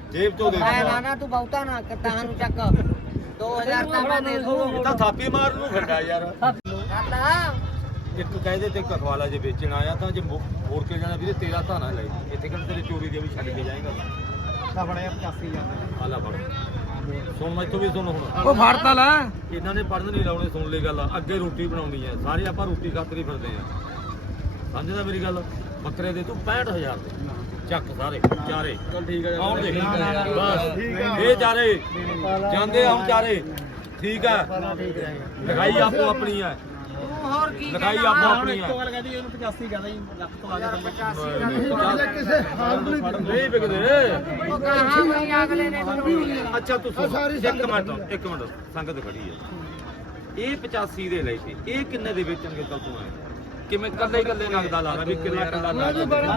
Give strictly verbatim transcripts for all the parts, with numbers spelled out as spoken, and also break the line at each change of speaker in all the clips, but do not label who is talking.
ਜੇਬ ਤੋਂ ਦੇ
ਮੈਂ ਲਾਣਾ ਤੂੰ ਬਹੁਤਾ ਨਾ ਕਤਾਂ ਨੂੰ ਚੱਕ ਦੋ ਹਜ਼ਾਰ ਤਾਂ ਮੈਂ ਦੇ ਦੂੰ
ਇਹ ਤਾਂ ਥਾਪੀ ਮਾਰਨ ਨੂੰ ਫਿਰਦਾ ਯਾਰ
ਕਰਦਾ
ਇੱਕ ਕਾਇਦੇ ਤੇ ਕਖਵਾਲਾ ਜੇ ਵੇਚਣ ਆਇਆ ਤਾਂ ਜੇ ਮੁ- ਮੋੜ ਕੇ ਜਾਣਾ ਵੀਰੇ ਤੇਰਾ ਤਾਂ ਨਾ ਲੈ ਇੱਥੇ ਕਿਹੜਾ ਤੇਰੇ ਚੋਰੀ ਦੇ ਵੀ ਛੱਡ ਕੇ ਜਾਏਗਾ
ਤਾਂ ਬਣਿਆ ਪਚਾਸੀ ਹਜ਼ਾਰ
ਆਲਾ ਫੜ ਸੁਣ ਮੈਥੋਂ ਵੀ ਸੁਣ ਹੁਣ
ਉਹ ਫੜਤਾ ਲੈ
ਇਹਨਾਂ ਨੇ ਪੜਨ ਨਹੀਂ ਲਾਉਣੇ ਸੁਣ ਲਈ ਗੱਲ ਅੱਗੇ ਰੋਟੀ ਬਣਾਉਣੀ ਹੈ ਸਾਰੇ ਆਪਾਂ ਰੋਟੀ ਖਾਤਰ ਹੀ ਫਿਰਦੇ ਆ ਸਮਝਦਾ ਮੇਰੀ ਗੱਲ ਬੱਕਰੇ ਦੇ ਤੂੰ ਪੈਂਹਠ ਹਜ਼ਾਰ ਦੇ ਚੱਕ ਸਾਰੇ ਚਾਰੇ ਚਲ ਠੀਕ ਹੈ ਆਉਣ ਦੇ ਬਸ ਇਹ ਚਾਰੇ ਜਾਂਦੇ ਆ ਹੁਣ ਚਾਰੇ ਠੀਕ ਹੈ ਲਿਖਾਈ ਆਪੋ ਆਪਣੀ ਹੈ
ਤੂੰ ਹੋਰ ਕੀ
ਲਿਖਾਈ
ਕਹਿਣਾ?
ਆਪੋ ਆਪਣੀ ਹੈ
ਗੱਲ ਕਹਦੀ ਇਹਨੂੰ ਪਚਾਸੀ ਕਹਿੰਦਾ ਜੀ ਲੱਖ ਤੋਂ ਆ ਗਿਆ
ਪਚਾਸੀ ਦਾ
ਕਿਸੇ ਹਾਲ
ਨਹੀਂ ਵਿਕਦੇ
ਉਹ ਕਹਾਂ ਵੀ ਅਗਲੇ ਨੇ ਬਣਾਉਣੀ
ਅੱਛਾ ਤੂੰ ਸੁਣ ਇੱਕ ਮਿੰਟ ਇੱਕ ਮਿੰਟ ਸੰਗਤ ਖੜੀ ਹੈ ਇਹ ਪਚਾਸੀ ਦੇ ਲੈ ਕੇ ਇਹ ਕਿੰਨੇ ਦੇ ਵੇਚਣਗੇ ਤਾਂ ਤੂੰ ਐ ਕਿਵੇਂ ਕੱਲੇ ਕੱਲੇ ਨਗਦਾ ਲਾਣਾ ਵੀ ਕਿੰਨਾ ਕੱਲਾ ਲਾ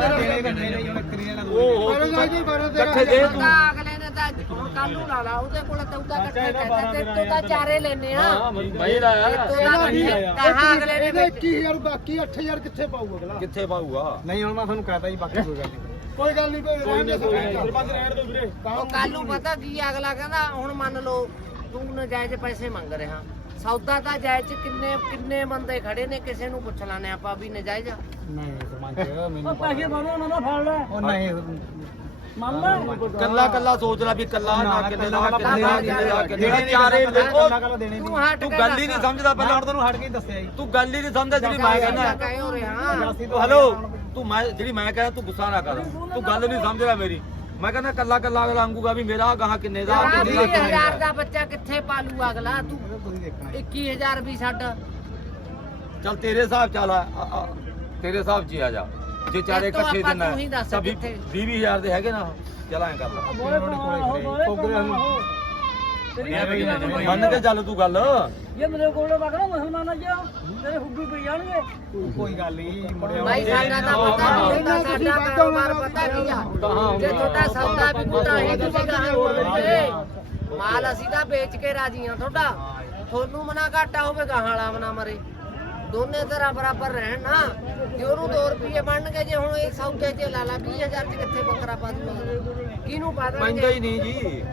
ਉਹ ਹੋ ਇਕੱਠੇ ਦੇ ਤੂੰ
ਤਾਂ ਅਗਲੇ ਨੇ ਤਾਂ ਹੁਣ ਕੱਲ ਨੂੰ ਲਾ ਲਾ ਉਹਦੇ ਕੋਲ ਤਾਂ ਉਹਦਾ ਇਕੱਠੇ ਕਹਿੰਦੇ ਤੇ ਤੂੰ ਤਾਂ ਚਾਰੇ ਲੈਨੇ ਆ
ਹਾਂ ਬਈ ਲਾਇਆ
ਕਹਾਂ ਅਗਲੇ ਨੇ ਵਿੱਚ
ਇੱਕੀ ਹਜ਼ਾਰ ਬਾਕੀ ਅੱਠ ਹਜ਼ਾਰ ਕਿੱਥੇ ਪਾਊਗਾ ਅਗਲਾ
ਕਿੱਥੇ ਪਾਊਗਾ
ਨਹੀਂ ਹੁਣ ਮੈਂ ਤੁਹਾਨੂੰ ਕਹਤਾ ਜੀ ਬਾਕੀ ਕੋਈ ਗੱਲ ਨਹੀਂ ਕੋਈ ਗੱਲ ਨਹੀਂ ਕੋਈ ਨਹੀਂ ਸਰਪੰਚ ਰਹਿਣ ਦੋ ਵੀਰੇ
ਉਹ ਕੱਲ ਨੂੰ ਪਤਾ ਕੀ ਅਗਲਾ ਕਹਿੰਦਾ ਹੁਣ ਮੰਨ ਲਓ ਤੂੰ ਨਜਾਇਜ਼ ਪੈਸੇ ਮੰਗ ਰਿਹਾ ਸੌਦਾ ਤਾਂ ਜਾਇਜ਼ ਕਿੰਨੇ ਕਿੰਨੇ ਬੰਦੇ ਖੜੇ ਨੇ ਕਿਸੇ ਨੂੰ ਪੁੱਛ ਲਾਣੇ ਆਪਾਂ ਵੀ ਨਜਾਇਜ਼ ਆ
ਨਹੀਂ ਸਰਪੰਚ ਮੈਨੂੰ
ਪੈਸੇ ਮਾਰੋ ਉਹਨਾਂ ਦਾ ਫੜ ਲੈ
ਉਹ ਨਹੀਂ
ਮੰਨ ਲੈ
ਕੱਲਾ ਕੱਲਾ ਸੋਚ ਲੈ ਵੀ ਕੱਲਾ ਨਾ ਕਿੰਨੇ ਦਾ ਕਿੰਨੇ ਦਾ ਕਿੰਨੇ ਦਾ ਕਿੰਨੇ ਚਾਰੇ ਦੇਖੋ
ਤੂੰ ਹਟ
ਤੂੰ
ਕੇ
ਗੱਲ ਹੀ ਨਹੀਂ ਸਮਝਦਾ ਪਹਿਲਾਂ
ਹੁਣ ਤੁਹਾਨੂੰ ਹਟ ਕੇ ਹੀ ਦੱਸਿਆ ਜੀ
ਤੂੰ ਗੱਲ ਹੀ ਨਹੀਂ ਸਮਝਦਾ ਜਿਹੜੀ ਮੈਂ ਕਹਿੰਦਾ
ਕਹਿ ਹੋ ਰਿਹਾ
ਹੈਲੋ ਤੂੰ ਮੈਂ ਜਿਹੜੀ ਮੈਂ ਕਹਿੰਦਾ ਤੂੰ ਗੁੱਸਾ ਨਾ ਕਰ ਤੂੰ ਗੱਲ ਨਹੀਂ ਸਮਝਦਾ ਮੇਰੀ ਮੈਂ ਕਹਿੰਦਾ ਕੱਲਾ ਕੱਲਾ ਅਗਲਾ ਅੰਗੂਗਾ ਵੀ ਮੇਰਾ ਗਾਹਾਂ ਕਿੰਨੇ ਦਾ ਕਿੰਨੇ ਦਾ
ਵੀਹ ਹਜ਼ਾਰ ਦਾ ਬੱਚਾ ਕਿੱਥੇ ਪਾਲੂ ਅਗਲਾ ਤੂੰ
ਤੁਸੀਂ ਦੇਖਣਾ
ਇੱਕੀ ਹਜ਼ਾਰ ਵੀ ਛੱਡ
ਚੱਲ ਤੇਰੇ ਹਿਸਾਬ ਚੱਲ ਆ ਆ- ਆ, ਤੇਰੇ ਹਿਸਾਬ 'ਚ ਹੀ ਆ ਜਾ ਜੇ ਚਾਰੇ
ਇਹ ਤੋਂ
ਇਕੱਠੇ
ਆਪਾਂ
ਦਿਨ
ਤੂੰ ਹੀ ਦੱਸ
ਤਾਂ
ਕਿੱਥੇ?
ਵੀਹ ਵੀਹ ਹਜ਼ਾਰ ਦੇ ਹੈਗੇ ਨਾ ਚੱਲ ਐਂ ਕਰ ਲੈ
ਬੋਲੇ ਬੋਲੇ ਤੇਰੀ
ਮੰਨ ਕੇ ਚੱਲ ਤੂੰ ਗੱਲ
ਜੇ ਮੇਰੇ ਕੋਲ ਵਗਣਾ ਮੁਸਲਮਾਨਾਂ ਜਿਹਾ ਤੇਰੇ ਹੁੱਗੀ ਪਈ ਜਾਣਗੇ
ਕੋਈ ਗੱਲ ਨਹੀਂ ਮੁੜਿਆ
ਭਾਈ ਸਾਡਾ ਤਾਂ ਪਤਾ ਨਹੀਂ ਹੁੰਦਾ ਸਾਡਾ ਕਾਰੋਬਾਰ ਪਤਾ ਕੀ ਆ ਜੇ ਤੁਹਾਡਾ ਸੌਦਾ ਵੀ ਗੁੱਟਾ ਹੀ ਤੁਸੀਂ ਕਹਾਂ ਬੋਲਦੇ ਮਾਲ ਅਸੀਂ ਤਾਂ ਵੇਚ ਕੇ ਰਾਜੀ ਆ ਤੁਹਾਡਾ ਤੁਹਾਨੂੰ ਮਨਾ ਘਾਟਾ ਹੋਵੇ ਗਾਹਾਂ ਵਾਲਾ ਮਨਾ ਮਰੇ ਦੋਨੇ ਤਰ੍ਹਾਂ ਬਰਾਬਰ ਰਹਿਣ ਨਾ ਜੇ ਉਹਨੂੰ ਦੋ ਰੁਪਏ ਬਣਨਗੇ ਜੇ ਹੁਣ ਇਹ ਸੌਦੇ 'ਚ ਲਾ ਲਾ ਵੀਹ ਹਜ਼ਾਰ 'ਚ ਕਿੱਥੇ ਬੱਕਰਾ ਪਾ ਦੂਗਾ ਕਿਹਨੂੰ ਪਾ
ਪੈਂਦਾ
ਦੇਣਗੇ
ਹੀ ਨਹੀਂ ਜੀ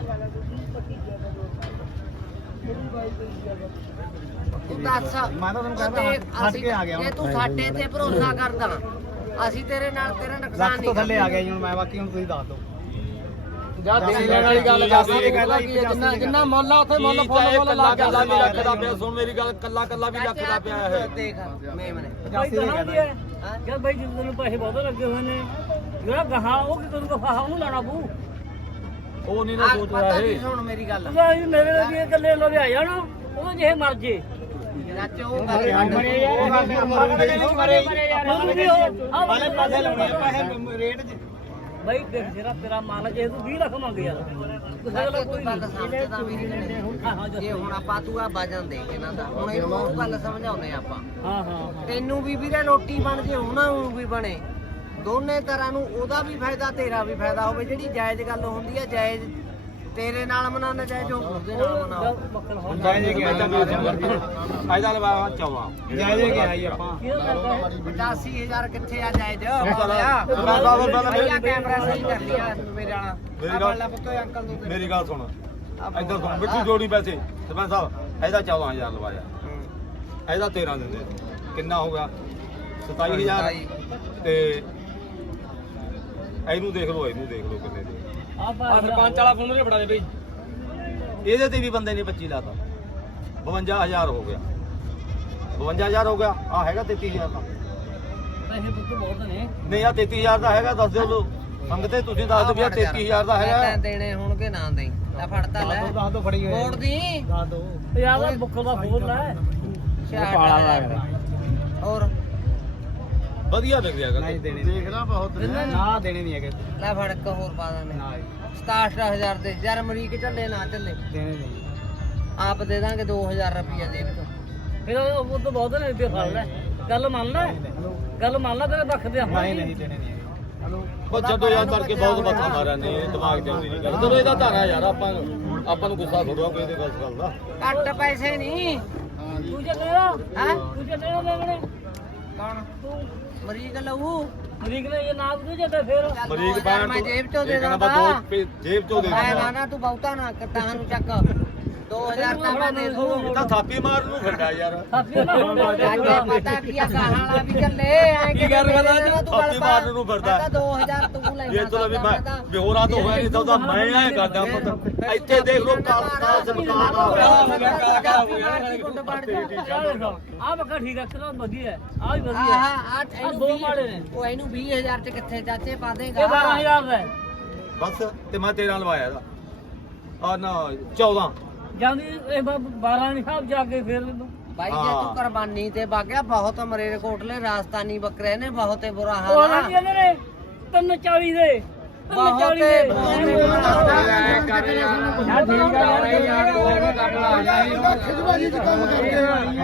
ਤੂੰ ਦੱਸ
ਮੈਂ ਤਾਂ ਤੁਹਾਨੂੰ ਕਹਿੰਦਾ
ਦੇਖ,
ਹਟ
ਅਸੀਂ-
ਕੇ ਆ ਗਿਆ
ਜੇ ਤੂੰ ਸਾਡੇ ਤੇ ਭਰੋਸਾ ਕਰਦਾ ਅਸੀਂ ਤੇਰੇ ਨਾਲ ਤੇਰਾ ਨੁਕਸਾਨ
ਲੱਖ
ਨਹੀਂ
ਤੋਂ ਥੱਲੇ
ਕਰਦੇ।
ਆ ਗਿਆ ਜੀ ਹੁਣ ਮੈਂ ਬਾਕੀ ਹੁਣ ਤੁਸੀਂ ਦੱਸ ਦਿਓ
ਜਾਂ
ਦੇਣ ਲੈਣ ਵਾਲੀ ਗੱਲ
ਦੱਸ
ਇਹ ਕਹਿੰਦਾ ਜੀ
ਜਿੰਨਾ ਜਿੰਨਾ ਮੁੱਲ ਆ ਉੱਥੇ ਮੁੱਲ
ਕੀ
ਫੁੱਲ
ਚਾਹੇ
ਫੁੱਲ
ਕੱਲਾ
ਲਾ ਕੇ
ਕੱਲਾ ਵੀ ਰੱਖਦਾ ਪਿਆ ਸੁਣ ਮੇਰੀ ਗੱਲ ਕੱਲਾ ਕੱਲਾ ਵੀ ਰੱਖਦਾ ਪਿਆ ਹੈ
ਦੇਖ ਮੇਮਨੇ
ਭਾਈ ਕਹਾਂ ਦੀ ਹੈ ਯਾਰ ਭਾਈ ਜਿੰਨ ਨੂੰ ਪੈਸੇ ਬਹੁਤ ਲੱਗੇ ਹੋਏ ਨੇ ਜਿਹੜਾ ਗਾਹਾਂ ਉਹ ਕਿ ਤੈਨੂੰ ਫਾਹਾ ਉਹਨੂੰ ਲਾਣਾ ਪਊ
ਉਹ ਨਹੀਂ ਨਾ
ਆ
ਸੋਚਦਾ
ਪਤਾ ਨਹੀਂ
ਇਹ
ਸੁਣ ਮੇਰੀ ਗੱਲ
ਉਹਦਾ ਵੀ ਮੇਰੇ ਲਈ ਇਹ ਇਕੱਲੇ ਲਵੇ ਆ ਜਾਣ ਉਹ ਜੇ ਮਰ ਜੇ
ਚਾਚਾ ਉਹ ਗੱਲ
ਮਰੇ ਯਾਰ ਉਹ ਗੱਲ ਮਰੇ ਮਰੇ
ਉਹਨੂੰ ਵੀ ਉਹ ਆਹ
ਵਾਲੇ ਪੈਸੇ ਲਾਉਣੇ ਆ ਪੈਸੇ ਰੇਟ 'ਚ
ਭਾਈ ਦੇਖ ਜਿਹੜਾ ਤੇਰਾ ਮਾਲ ਹੈ, ਜੇ ਤੂੰ ਵੀਹ ਲੱਖ ਮੰਗ ਯਾਰ
ਸਾਡੇ ਕੋਈ ਗੱਲ ਸਮਝਦਾ ਵੀ ਨਹੀਂ
ਹਾਂ ਹਾਂ
ਜੇ ਹੁਣ ਆਪਾਂ ਤੂੰ ਆ ਵਜਨ ਦੇ ਇਹਨਾਂ ਦਾ ਹੁਣ ਇਹਨੂੰ ਉਹ ਗੱਲ ਸਮਝਾਉਂਦੇ ਆਪਾਂ
ਹਾਂ ਹਾਂ
ਤੈਨੂੰ ਵੀ ਵੀਰੇ ਰੋਟੀ ਬਣ ਜੇ ਉਹਨਾਂ ਨੂੰ ਵੀ ਬਣੇ ਦੋਨੇ ਤਰ੍ਹਾਂ ਨੂੰ ਉਹਦਾ ਵੀ ਫਾਇਦਾ ਤੇਰਾ ਵੀ ਫਾਇਦਾ ਹੋਵੇ ਜਿਹੜੀ ਜਾਇਜ਼ ਗੱਲ ਹੁੰਦੀ ਹੈ ਜਾਇਜ਼ ਤੇਰੇ ਨਾਲ ਮਨਾਉਣਾ ਜਾਇਜ਼ ਉਹ ਉਹਦੇ ਨਾਲ ਮਨਾਓ
ਮੱਕਲ ਹੋ
ਜਾਇਜ਼ ਗਿਆ
ਫਾਇਦਾ ਲਵਾ ਚਾਵਾ
ਜਾਇਜ਼ ਗਿਆ ਜੀ ਆਪਾਂ
ਪਚਾਸੀ ਹਜ਼ਾਰ ਕਿੱਥੇ ਆ ਜਾਇਜ਼
ਪਹਿਲਾਂ
ਭਈਆ ਕੈਮਰਾ ਸਹੀ ਕਰ ਲਿਆ ਮੇਰੇ ਵਾਲਾ
ਮੇਰੀ
ਆ
ਗੱਲ-
ਬੱਲਾ ਪੁੱਤੋ ਅੰਕਲ ਨੂੰ
ਮੇਰੀ ਗੱਲ ਸੁਣ ਇੱਧਰ ਸੁਣ ਮਿੱਠੂ ਜੋੜੀ ਪੈਸੇ ਸਰਪੰਚ ਸਾਹਿਬ ਇਹਦਾ ਚੌਦਾਂ ਹਜ਼ਾਰ ਲਵਾਇਆ ਇਹਦਾ ਤੇਰਾਂ ਦਿੰਦੇ ਕਿੰਨਾ ਹੋ ਗਿਆ ਸਤਾਈ ਹਜ਼ਾਰ ਤੇ ਇਹਨੂੰ ਦੇਖ ਲਓ ਇਹਨੂੰ ਦੇਖ ਲਓ ਕਿੰਨੇ ਦੇ
ਆ
ਸਰਪੰਚ ਵਾਲਾ ਫੋਨ ਨਹੀਂ ਫੜਾ ਦੇ ਬਈ
ਇਹਦੇ ਤੇ ਵੀ ਬੰਦੇ ਨੇ ਪੱਚੀ ਲਾਤਾ ਬਵੰਜਾ ਹਜ਼ਾਰ ਹੋ ਗਿਆ ਬਵੰਜਾ ਹਜ਼ਾਰ ਹੋ ਗਿਆ ਆ ਹੈਗਾ ਤੇਤੀ ਹਜ਼ਾਰ ਦਾ
ਪੈਸੇ ਪੁੱਤ ਬਹੁਤ ਨੇ
ਨਹੀਂ ਆ ਤੇਤੀ ਹਜ਼ਾਰ ਦਾ ਹੈਗਾ ਦੱਸ ਦਿਓ ਲੋ ਸੰਗਤੇ ਤੁਸੀਂ ਦੱਸ ਦਿਓ ਵੀ ਆ ਤੇਤੀ ਹਜ਼ਾਰ ਦਾ ਹੈਗਾ
ਦੇਣੇ ਹੋਣਗੇ ਨਾ ਦੇਈ ਲੈ ਫੜਤਾ ਲੈ
ਦੱਸ ਦੋ ਫੜੀ ਹੋਈ
ਕੋੜ ਦੀ
ਦੱਸ ਦੋ
ਯਾਰ ਦਾ ਬੁੱਕਲ ਦਾ ਫੋਨ ਲੈ
ਹੋਰ
ਵਧੀਆ ਵਿਕ ਗਿਆ
ਨਹੀਂ ਦੇਣੇ ਦੇਖਣਾ ਬਹੁਤ ਨਾ ਦੇਣੇ ਨਹੀਂ ਹੈਗੇ
ਲੈ ਫੜ ਇੱਕ ਹੋਰ ਪਾ ਦਾਂਗੇ
ਨਾ ਜੀ,
ਸਤਾਹਠ ਹਜ਼ਾਰ ਦੇ ਯਾਰ ਅਮਰੀਕ ਚੱਲੇ ਨਾ ਚੱਲੇ
ਦੇਣੇ ਨਹੀਂ
ਆਪ ਦੇ ਦਾਂਗੇ ਦੋ ਹਜ਼ਾਰ ਰੁਪਈਆ ਦੇ ਵਿੱਚੋਂ
ਫਿਰ ਉਹ ਤਾਂ ਬਹੁਤ ਨੇ ਰੁਪਏ ਫੜ ਲੈ ਗੱਲ ਮੰਨ ਲੈ ਗੱਲ ਮੰਨ ਲੈ ਤੇਰੇ ਪੱਖ ਤੇ ਆਪਾਂ
ਨਹੀਂ ਨਹੀਂ ਦੇਣੇ ਨਹੀਂ ਹੈਗੇ
ਬਸ ਜਦੋਂ ਯਾਦ ਕਰਕੇ ਬਹੁਤ ਮੱਥਾ ਮਾਰਿਆ ਨੇ ਦਿਮਾਗ ਤੇ ਆਉਂਦੀ ਨਹੀਂ ਗੱਲ ਚਲੋ ਇਹਦਾ ਧਾਰਾ ਯਾਰ ਆਪਾਂ ਨੂੰ ਆਪਾਂ ਨੂੰ ਗੁੱਸਾ ਥੋੜਾ ਕੋਈ ਇਹਦੇ ਗੱਲ ਗੱਲ ਦਾ
ਘੱਟ ਪੈਸੇ ਨਹੀਂ
ਤੂੰ ਚੱਲੇਗਾ
ਹੈ
ਤੂੰ ਚੱਲੇਗਾ ਮੰਗਣੇ
ਕੌਣ
ਤੂੰ
ਅਮਰੀਕ ਲਊ
ਮਰੀਕ ਨੇ ਇਹ ਨਾਮ ਕਿਉਂ ਜਾਂਦਾ ਫਿਰ
ਮਰੀਕ ਪੈਣ
ਮੈਂ ਜੇਬ ਚੋਂ ਦੇ
ਇਹ ਕਹਿੰਦਾ
ਦਾਂਗਾ।
ਮੈਂ ਦੋ ਪੇ- ਜੇਬ ਚੋਂ ਦੇ
ਮੈਂ
ਦਿੰਦਾ
ਨਾ ਤੂੰ ਬਹੁਤਾ ਨਾ ਕਤਾਂ ਨੂੰ ਚੱਕ ਦੋ ਹਜ਼ਾਰ ਤਾਂ ਮੈਂ ਦੇ ਦੂੰ
ਇਹ ਤਾਂ ਥਾਪੀ ਮਾਰਨ ਨੂੰ ਫਿਰਦਾ ਯਾਰ
ਸਾਥੀ ਨਾ ਹੁਣ
ਅੱਜ ਪਤਾ ਕੀ ਆ ਕਹਾਂ ਵਾਲਾ ਵੀ ਚੱਲੇ ਐ ਕਿ ਕਰ ਤੂੰ
ਥਾਪੀ ਮਾਰਨ ਨੂੰ ਫਿਰਦਾ
ਦੋ ਹਜ਼ਾਰ ਤੂੰ ਲੈ
ਇਹ ਤੋਂ ਵੀ ਮੈਂ ਬਿਹੋਰਾ ਤੋਂ ਹੋਇਆ ਨਹੀਂ ਤਾਂ ਮੈਂ ਐ ਕਰਦਾ ਪੁੱਤ ਇੱਥੇ ਦੇਖ ਲੋ ਕਾਲ ਕਾਲ ਸਮਕਾਨ ਆ
ਆ ਬੱਕਾ ਠੀਕ ਹੈ ਚਲੋ ਵਧੀਆ ਆ ਵੀ ਵਧੀਆ
ਆਹ ਅੱਠ
ਆ ਦੋ ਮਾੜੇ ਨੇ
ਉਹ ਇਹਨੂੰ ਵੀਹ ਹਜ਼ਾਰ ਚ ਕਿੱਥੇ ਚਾਚੇ ਪਾ
ਇਹ
ਦੇਗਾ
ਬਾਰਾਂ ਹਜ਼ਾਰ ਦਾ ਹੈ।
ਬਸ ਤੇ ਮੈਂ ਤੇਰਾਂ ਲਵਾਇਆ ਇਹਦਾ ਆ ਨਾ ਚੌਦਾਂ
ਜਾਂਦੀ ਇਹ ਬਾਰਾਂ ਨਹੀਂ ਖਾਬ ਜਾ ਕੇ ਫੇਰ ਮੈਨੂੰ
ਭਾਈ ਜੇ
ਹਾਂ।
ਤੂੰ ਕੁਰਬਾਨੀ ਤੇ ਬਾਗਿਆ ਬਹੁਤ ਮਰੇਰੇ ਕੋਟਲੇ ਰਾਜਸਥਾਨੀ ਬੱਕਰੇ ਨੇ ਬਹੁਤੇ ਬੁਰਾ
ਉਹ
ਹਾਲ
ਨਾ
ਆ
ਕੀ ਕਹਿੰਦੇ ਨੇ ਤਿੰਨ ਚਾਲੀ ਦੇ ਤਿੰਨ ਚਾਲੀ ਦੇ
ਖਿਜਵਾਜੀ ਚ ਕੰਮ ਕਰਦੇ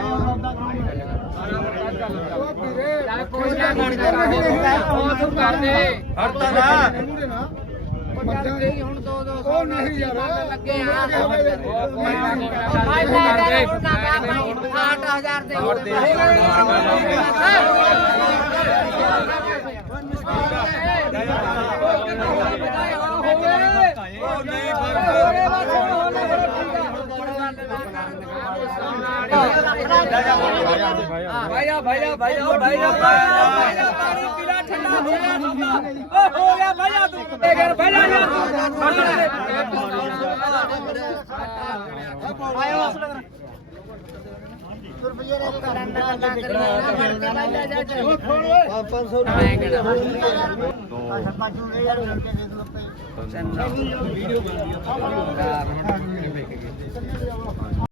ਹਟਦਾ ਨਾ
ਹੁਣ ਦੋ ਦੋ
ਉਹ ਨਹੀਂ ਯਾਰ
ਲੱਗੇ ਆ ਭਾਈ ਲੈ ਲੈ ਹੁਣ ਨਾ ਗਾ ਭਾਈ ਅੱਠ ਹਜ਼ਾਰ ਦੇ ਹੋਰ ਦੇ
ਭਾਈਆ ਭਾਈਆ ਭਾਈਆ ਭਾਈਆ ਭਾਈਆ ਪਾਣੀ ਪੀਲਾ ਠੰਡਾ ਹੋ ਗਿਆ ਓ ਹੋ ਗਿਆ ਭਾਈਆ ਤੂੰ ਕੁੱਤੇ ਘਰ ਭਾਈਆ
ਆਇਓ ਰੁਪਈਏ ਦੇ ਕਰਨ ਦਾ ਗੱਲਾਂ ਕਰੀ ਲੈ ਜਾ ਜਾ ਪੰਜ ਸੌ ਰੁਪਏ ਕਿਹੜਾ
ਦੋ